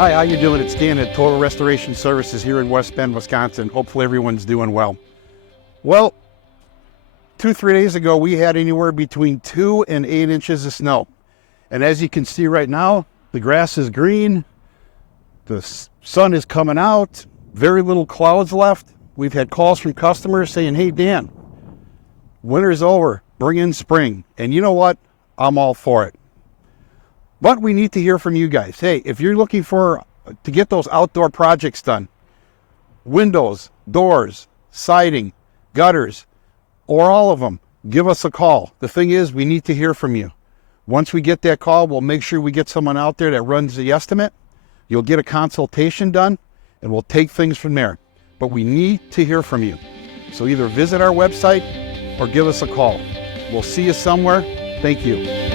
Hi, how you doing? It's Dan at Total Restoration Services here in West Bend, Wisconsin. Hopefully everyone's doing well. Well, 2-3 days ago, we had anywhere between 2 and 8 inches of snow. And as you can see right now, the grass is green, the sun is coming out, very little clouds left. We've had calls from customers saying, hey, Dan, winter's over, bring in spring. And you know what? I'm all for it. But we need to hear from you guys. Hey, if you're looking to get those outdoor projects done, windows, doors, siding, gutters, or all of them, give us a call. The thing is, we need to hear from you. Once we get that call, we'll make sure we get someone out there that runs the estimate. You'll get a consultation done, and we'll take things from there. But we need to hear from you. So either visit our website or give us a call. We'll see you somewhere. Thank you.